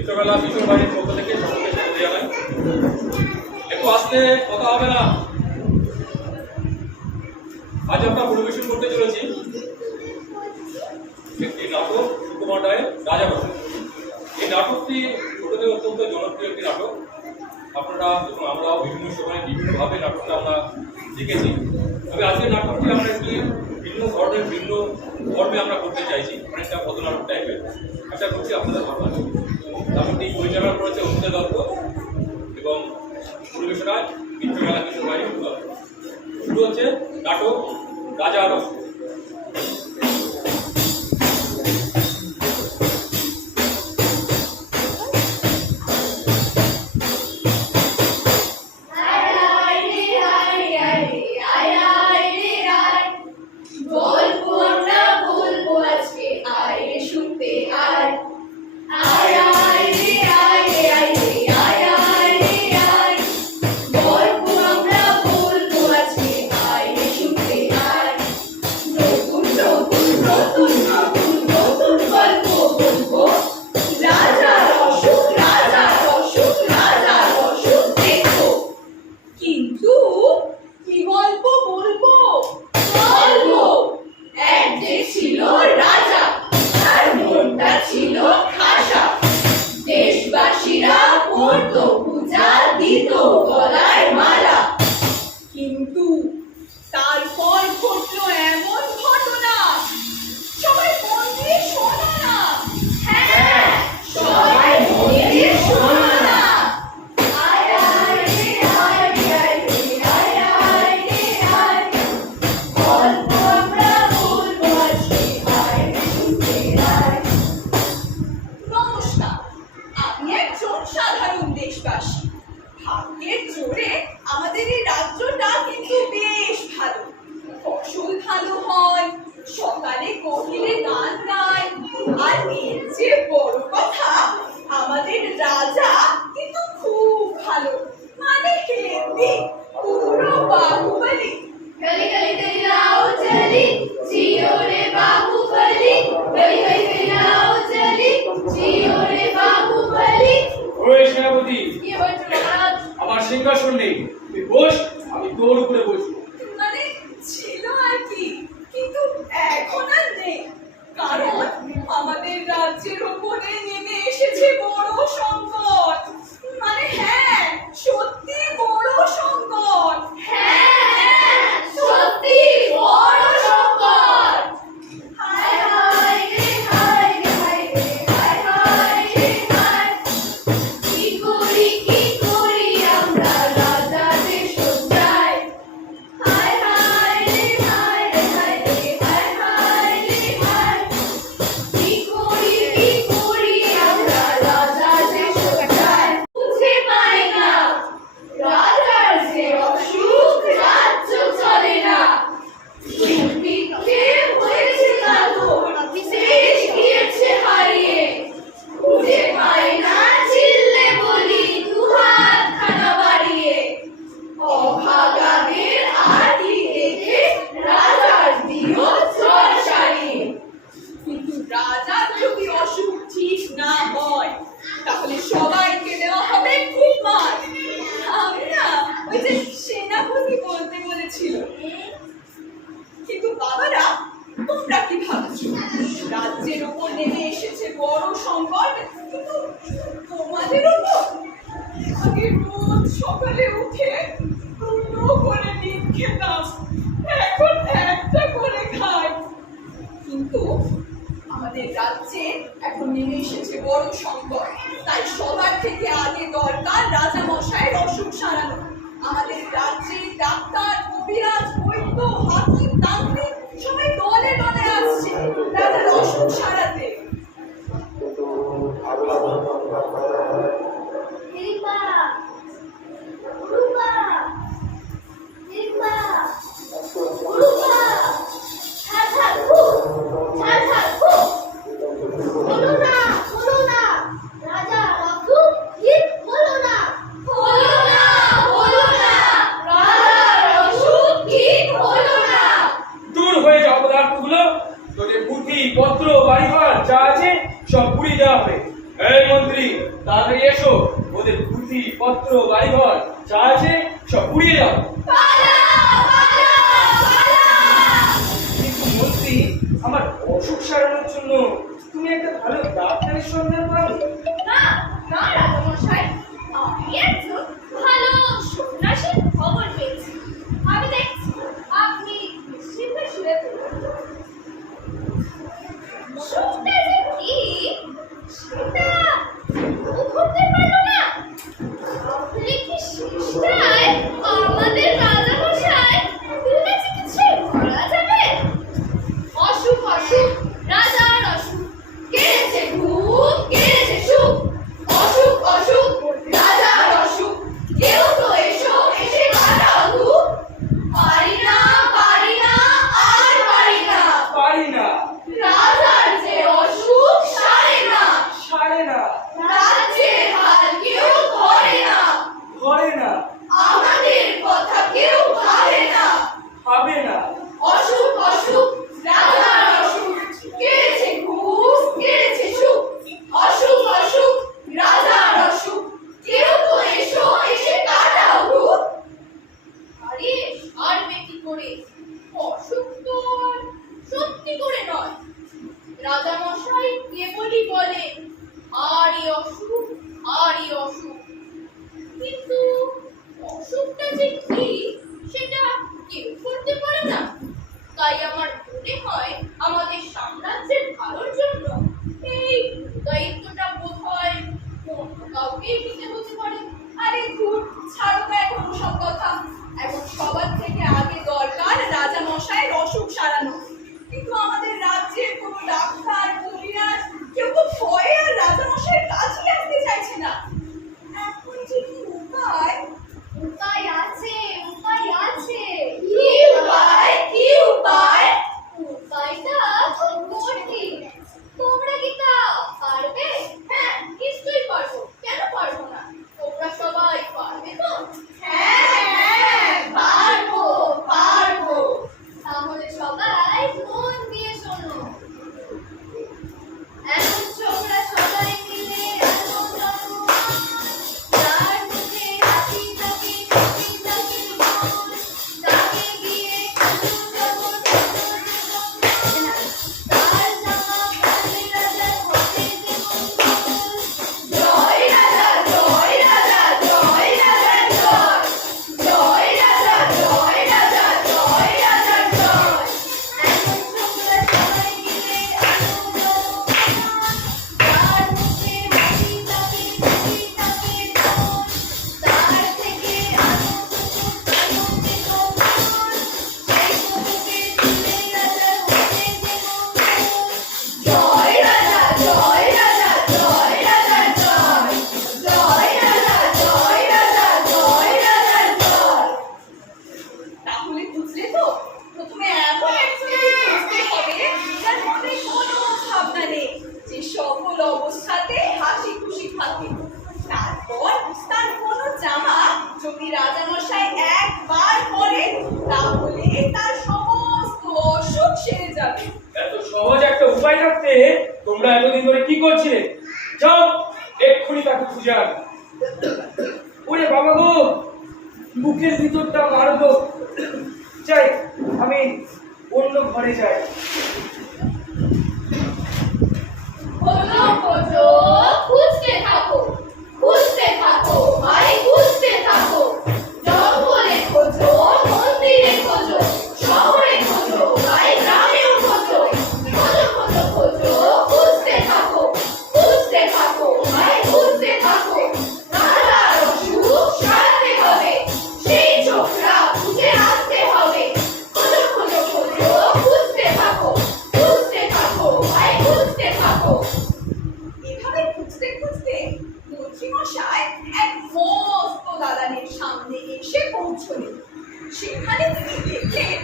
মিত্রবেলা কিশোর বাড়ির পক্ষ থেকে সকলকে স্বাগত জানাই। একটু আসতে কথা হবে না। আজ আমরা পরিবেশন করতে চলেছি একটি নাটক, সুকুমার রায়ের রাজামশাই। এই নাটকটি ছোটদের অত্যন্ত জনপ্রিয় একটি নাটক। আপনারা এবং আমরাও বিভিন্ন সময় বিভিন্নভাবে নাটকটা আমরা দেখেছি। তবে আজকের নাটকটি আমরা একটি ভিন্ন ধরনের ভিন্ন ধর্মে আমরা করতে চাইছি, অনেকটা পদনাটক টাইপের। আশা করছি আপনাদের ভালো লাগবে। নাটকটি পরিচালনা করেছে অমিতা দত্ত এবং পরিবেশনায় মিত্রবেলা কিশোর বাড়ি। শুরু হচ্ছে নাটক রাজা রস। কিন্তু তারপর ঘটলো এমন ঘটনা, সবাই মন দিয়ে শোনো না। হ্যাঁ, সবাই মন দিয়ে শোনো না। নমস্কার, আমি একজন সাধারণ দেশবাসী। ভাগ্যের জোরে আমাদের এই রাজ্যটা কিন্তু বেশ ভালো। ফসল ভালো হয়, সকালে কোকিলে গান গায়, আর এর যে বড় কথা, আমাদের রাজা কিন্তু খুব ভালো, মানে হেভি, পুরো বাহুবলী। गली गली तेरी राह चली जियो रे बाहुबली, गली गली तेरी राह चली जियो रे बाहुबली। ওই সেনাপতি, কি হয়েছে মহারাজ? আমার সিংহাসন নেই, তুই বস, আমি তোর উপরে বসবো। মানে ছিল আর কি, কিন্তু এখন আর নেই, কারণ আমাদের রাজ্যের উপরে নেমে এসেছে বড় সংকট। মানে হ্যাঁ, সত্যি বড় সংকট। হ্যাঁ, সত্যি বড় সংকট। হায় হায় রে হায় রে হায় রে হায় হায় রে হায়, কি করি আমরা রাজা যে সজ্জায়। হায় হায় রে হায় রে হায় রে হায় হায় রে হায়, কি করি আমরা রাজা যে সজ্জায়। বুঝে পাই না রাজার যে অসুখ, রাজ্য চলে না। দুর্ভিক্ষে হয়েছে কাতর, দেশ গিয়েছে হারিয়ে। খুঁজে পাই না চিল্লে বলি দুহাত খানা বাড়িয়ে। অভাগাদের আরতি দেখে রাজার দিও জ্বর সারিয়ে। কিন্তু রাজার যদি অসুখ ঠিক না হয়, তাহলে সবাইকে দেওয়া হবে খুব মার। আমি না ওই যে সেনাপতি বলতে বলেছিল। কিন্তু বাবারা, তোমরা কি ভাবছো? রাজ্যের উপর নেমে এসেছে বড় সংকট, কিন্তু তোমাদের উপর? আগে রোজ সকালে উঠে দুটো করে ডিম খেতাম, এখন একটা করে খাই। কিন্তু আমাদের রাজ্যে এখন নেমে এসেছে বড় সংকট, তাই সবার থেকে আগে দরকার রাজা মশাইয়ের অসুখ সারানো। আমাদের রাজ্যে ডাক্তার, কবিরাজ, বৈদ্য, হাকিম, তান্ত্রিক সবাই দলে দলে আসছে রাজার অসুখ সারাতে। দিপা উরুপা দিপা উরুপা ছাড়ছাড় বলো না রাজা রঘু ঠিক বলো না রাজার অসুখ ঠিক হলো না। দূর হয়ে যাও পদার্থগুলো, তোদের পুঁথি পত্র বাড়িঘর যা আছে সব পুড়িয়ে দেওয়া হবে। এই মন্ত্রী, তাড়াতাড়ি এসো। ওদের পুঁথি পত্র বাড়িঘর যা আছে সব পুড়িয়ে দাও। কিন্তু মন্ত্রী, আমার অসুখ সারানোর জন্য তুমি একটা ভালো ডাক্তারের সন্ধান পাও? না না রাজামশাই, আমি একজন ভালো সন্ন্যাসীর খবর পেয়েছি। আমি দেখছি আপনি নিশ্চিন্তে শুয়ে পড়ুন। অসুখটা যে কি সেটা কেউ ধরতে পারল না। তাহলে কি শেষটায় আমাদের রাজামশাই বিনা চিকিৎসায় মারা যাবে? অসুখ অসুখ, রাজার অসুখ, কেড়েছে ঘুম, কেড়েছে সুখ। অসুখ অসুখ, রাজার অসুখ, কেউ তো এসো, এসে কাটাও দুঃখ। পারি না, পারি না, আর পারি না, পারি না, রাজার যে অসুখ সারে না। সারে না, রাজ্যের হাল কেউ ধরে না, ধরে না, আমাদের কথা কেউ ভাবে না। হবে না। অসুখ অসুখ, রাজার অসুখ, কেড়েছে ঘুম, কেড়েছে সুখ। অসুখ অসুখ, রাজার অসুখ, কেউ তো এসো, এসে কাটাও দুঃখ। আরে সারবে কি করে? অসুখ তো আর সত্যি করে নয়। রাজামশাই কেবলই বলে আরই অসুখ, আরই অসুখ। কিন্তু অসুখটা যে কি সেটা কেউ করতে পারে না। তাই আমার মনে হয় আমাদের সাম্রাজ্যের ভালোর জন্য এই দায়িত্বটা বোধহয় অন্য কাউকেই দিতে হতে পারে। আরে ধুর, ছাড়ো তো এখন সব কথা। এখন সবার থেকে আগে দরকার রাজা মশাইয়ের অসুখ সারানো। কিন্তু আমাদের রাজ্যের কোনো ডাক্তার কবিরাজ কেউ তো ভয়ে আর রাজা মশাইয়ের কাছে আসতে চাইছে না। এখন যে কি উপায়? উপায় আছে, উপায় আছে। কি উপায়? কি উপায়? উপায়টা খুব কঠিন। তোমরা কি তা পারবে? হ্যাঁ, নিশ্চয়ই পারবো। কেন পারবো না? তোমরা সবাই পারবে তো? হ্যাঁ, পারবো, পারবো। তাহলে সবাই মন দিয়ে শোনো। এমন তোমরা সবাই মিলে এমন জনমান, যার মুখে হাসি থাকে, খুশি থাকে মন, তাকে গিয়ে খুঁজো জগৎ, খুঁজো জীবন। তার জামা পরলে রাজার হবে যে মঙ্গল। জয় রাজা, জয় রাজা, জয় রাজার জয়। জয় রাজা, জয় রাজা, জয় রাজার জয়। এমন তোমরা সবাই মিলে আনো জনমান, যার মুখে হাসি থাকে, খুশি থাকে মন, তার থেকে আনো কুকুর আনন্দে সম্মান। সেই কবুকে দিলে রাজার হবে যে মঙ্গল। জয় রাজা, জয় রাজা, জয় রাজার জয়। জয় রাজা, জয় রাজা, জয় রাজার জয়। তাহলে বুঝলে তো, প্রথমে এমন একজনকে খুঁজতে হবে যার মনে কোনো ভাবনা নেই, যে সকল অবস্থাতে হাসি খুশি থাকে। তারপর তার কোনো জামা যদি রাজামশাই একবার পরে, তাহলে তার সমস্ত অসুখ সেরে যাবে। এত সহজ একটা উপায় থাকতে তোমরা এতদিন ধরে কি করছিলে? যাও, এক্ষুনি তাকে খুঁজে আন। ওরে বাবা গো, বুকের ভিতরটা মারবো। যাই, আমি অন্য ঘরে যাই। খোঁজো, খোঁজো, খুঁজতে থাকো, খুঁজতে থাকো, ভাই খুঁজতে থাকো। জঙ্গলে খোঁজো, মন্দিরে খোঁজো, শহরে খোঁজো, ভাই গ্রামেও খোঁজো। খোঁজো, খোঁজো, খোঁজো, খুঁজতে থাকো, খুঁজতে থাকো, ভাই খুঁজতে থাকো। রাজার অসুখ সারাতে হবে, সেই চোখরা খুঁজে আনতে হবে। খোঁজো, খোঁজো, খোঁজো, খুঁজতে থাকো, খুঁজতে থাকো, ভাই খুঁজতে থাকো। এভাবে খুঁজতে খুঁজতে মন্ত্রীমশাই এক মস্ত দালানের সামনে এসে পৌঁছলেন। সেখানে তিনি দেখলেন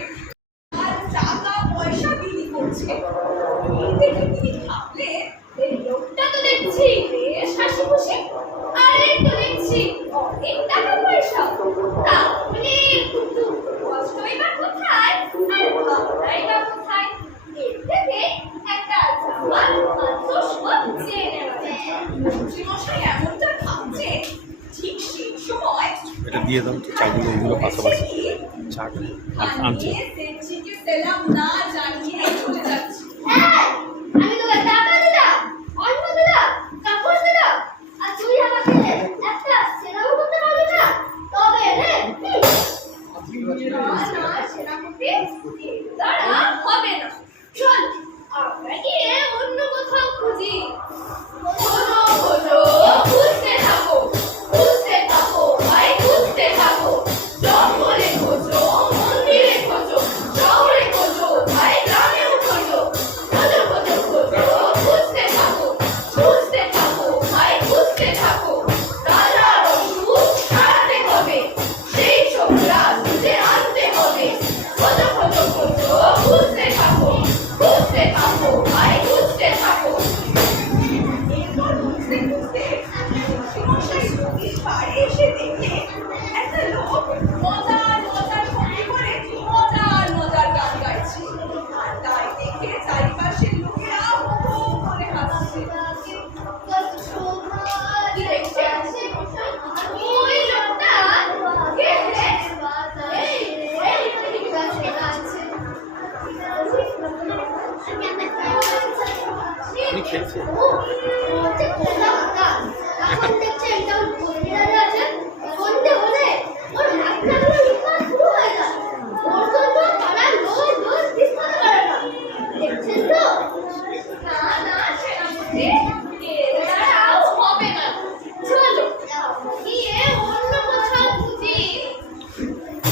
আর টাকা পয়সা বিলি করছে। এই দেখে তিনি ভাবলেন, এই লোকটা তো দেখছি বেশ হাসি খুশি, আর এই তো দেখছি অনেক টাকা পয়সা। তাহলে কিন্তু কষ্টই বা কোথায়, আর ভাবনাই বা কোথায়? এর থেকে একটা জামা মাত্র সব চেয়ে নেওয়া যায়। মন্ত্রীমশাই এমনটা ভাবছে, ঠিক সেই সময় এটা দিয়ে দাও তো, চাগুলো এগুলো পাশাপাশি চাটা আনছে। আনিয়ে সেনজিকে সেলাম না জানিয়ে চলে যাচ্ছে। হ্যাঁ, আমি তোকে টাকা দিলাম, অন্ন দিলাম, কাপড় দিলাম, আর তুই আমাকে একটা সেনাও করতে পারবি না? তবে রে না না সেনাপতি, দাঁড়া হবে না। চল আমরা গিয়ে অন্য কোথাও খুঁজি। খোঁজো খোঁজো, খুঁজতে থাকো, খুঁজতে থাকো, ভাই খুঁজতে থাকো। জঙ্গলে খোঁজো, মন্দিরে খোঁজো, শহরে খোঁজো, ভাই গ্রামেও খোঁজো। খোঁজো খোঁজো খোঁজো, খুঁজতে থাকো, খুঁজতে থাকো, ভাই খুঁজতে থাকো। রাজার অসুখ সারাতে হবে, সেই সব রাজ খুঁজে আনতে হবে। খোঁজো খোঁজো খোঁজো, খুঁজতে থাকো, খুঁজতে থাকো, ভাই খুঁজতে থাকো। এরপর খুঁজতে খুঁজতে মন্ত্রীমশাই নদীর পাড়ে এসে দেখে একটা লোক মজার মজার ভঙ্গি করে মজার মজার গান গাইছে। আর তাই দেখে চারিপাশের লোকেরা হো হো করে হাসছে। কি দেখছেন? ওই লোকটা কে রে? এই গাছে গাছে উনি খেলছে। এখন দেখছে এটা বন্দিরা আছে, সন্ধে হলে ওর হাতগুলো লিখা শুরু হয়ে যায়। ওর জন্য পাড়ার লোক রোজ বিস্তার করে না, দেখছেন তো? না না সেনাপতি, এছাড়াও হবে না। চলো গিয়ে অন্য কোথাও খুঁজি।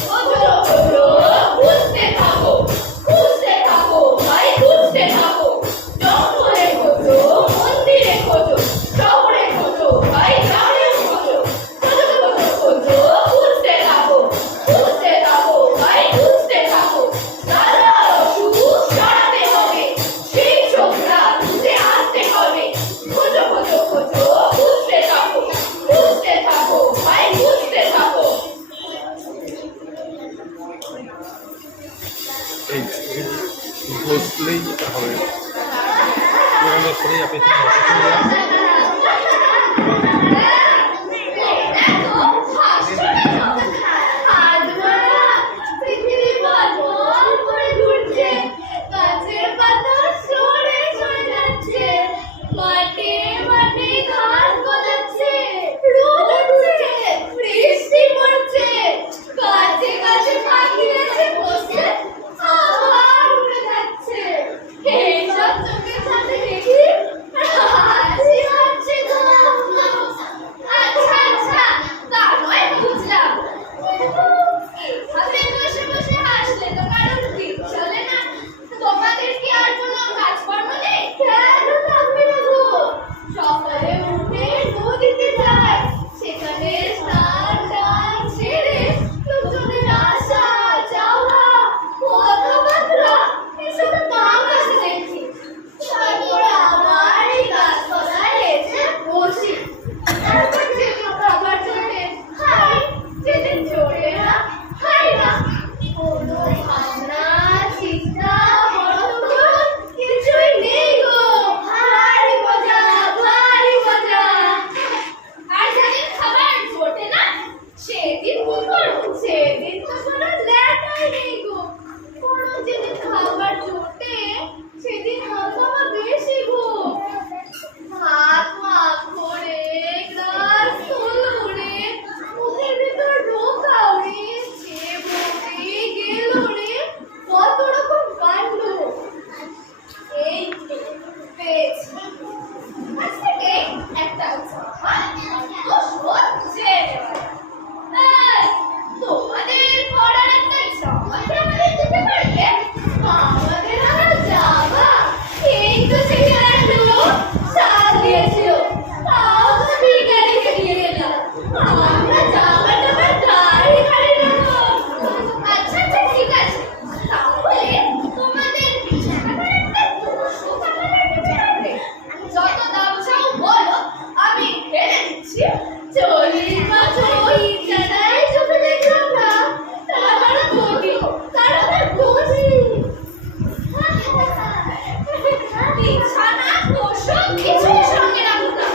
খোঁজো খোঁজো, খুঁজতে থাকো, খুঁজতে থাকো, ভাই খুঁজতে থাকো। জঙ্গলে খোঁজো, মন্দিরে খোঁজো, শহরে খোঁজো, ভাই গ্রামেও খোঁজো। খোঁজো খোঁজো খোঁজো, খুঁজতে থাকো, খুঁজতে থাকো, ভাই খুঁজতে থাকো। রাজার অসুখ সারাতে হবে, সেই সব রাজ খুঁজে আনতে হবে। খোঁজো খোঁজো খোঁজো, খুঁজতে থাকো, খুঁজতে থাকো, ভাই খুঁজতে থাকো। এই বসলেই হবে, বসলেই আপনি আচ্ছা আচ্ছা, তা নয় বুঝলাম। এভাবে বসে বসে হাসলে তো কারোর দিন চলে না। তোমাদের কি আর কোনো কাজকর্ম নেই? কেন থাকবে না গো? সকালে উঠে নদীতে যায়, সেখানে স্নান টান সেরে লোকজনের আসা যাওয়া কথাবার্তা এসব কাম কাজে দেখি। তারপর আবার এই গাছতলায় এসে বসি। তারপর যেদিন খাবার জোটে খাই, যেদিন জোটে না খাই না। কোনো ভাবনা চিন্তা মনোযোগ কিছুই নেই গো। ভারী মজা, ভারী মজা। আর যেদিন খাবার জোটে না সেদিন কি করব? সেদিন তো কোনো ল্যাটাই নেই গো। কোনো যেদিন খাবার জোটে সেদিন মজা বেশি গো। হাত মাখো রে, গ্লাস তোলো রে, মুখের ভিতর ঢোকাও রে, চেবো রে, গেলো রে, কত রকম কাণ্ড। এই তো পেয়েছি। আজ থেকে একটা তোমাদের পড়ার একটা জামা কি আমাদের দিতে পারবে? আমাদের আর জামা, এই তো সেখানে লোক সাল দিয়েছিল, তাও তো বিজ্ঞানীকে দিয়ে গেলাম। আমরা জামা টামা গাড়ি গাড়ি নেবো। আচ্ছা আচ্ছা ঠিক আছে, তাহলে তোমাদের বিছানাটা একটা 200 টাকা লাগবে হবে। যত দাম চাও বলো, আমি ঢেলে দিচ্ছি। 40 বছর ওই বিছানায় চোখে দেখলাম না, তার গতি, তার আবার গতি। বিছানা তোষক কিছুই সঙ্গে রাখো না,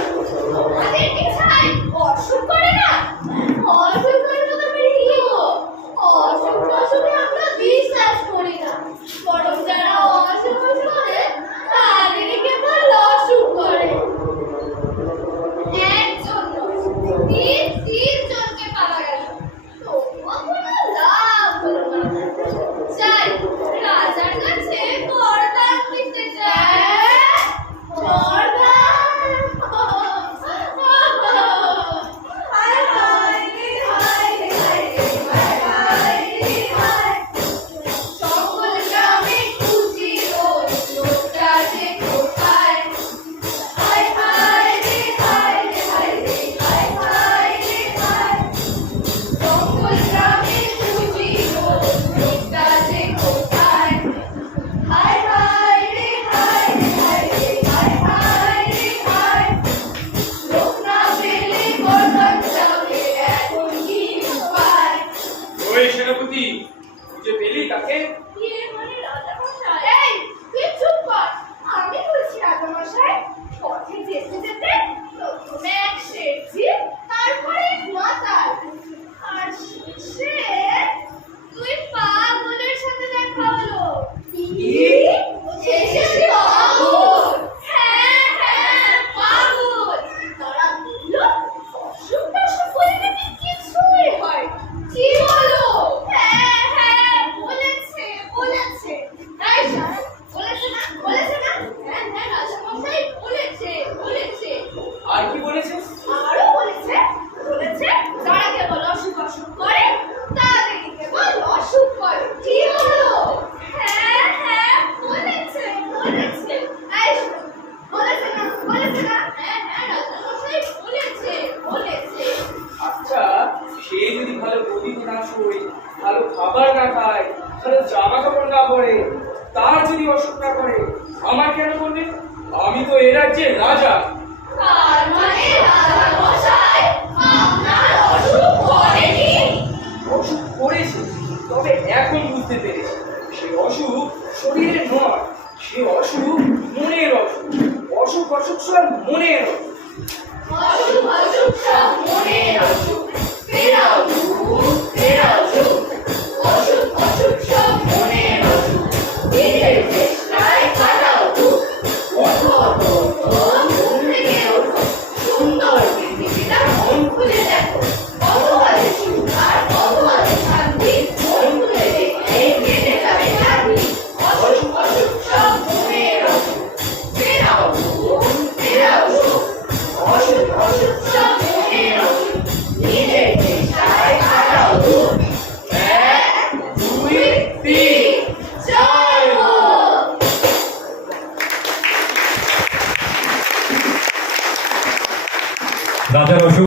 করি, ভালো খাবার না খায়, ভালো জামা কাপড় না পরে, তার যদি অসুখ না করে, আমার কেন করবে? আমি তো এ রাজ্যের রাজা। তার মানে রাজা মশাই আপনার অসুখ করেনি? অসুখ করেছে, তবে এখন বুঝতে পেরেছি সে অসুখ শরীরের নয়, সে অসুখ মনের অসুখ। অসুখ অসুখ সব মনের অসুখ। অসুখ অসুখ সব মনের অসুখ। ফেরাও দুঃখ, ফেরাও সুখ। অসুখ অসুখ সব মনের অসুখ। নিজের চেষ্টায় কাটাও দুঃখ। ওঠো ওঠো ওঠো, ঘুম থেকে ওঠো। সুন্দর পৃথিবীটা মন খুলে দেখো। কত আছে সুখ আর কত আছে শান্তি। মন খুলে দেখলে কেটে যাবে ক্লান্তি। অসুখ অসুখ সব মনের অসুখ। ফেরাও দুঃখ, ফেরাও সুখ। অসুখ অসুখ সব মনের অসুখ। নিজের চেষ্টায় কাটাও দুঃখ। 1, 2, 3, জয় হোক। রাজার অসুখ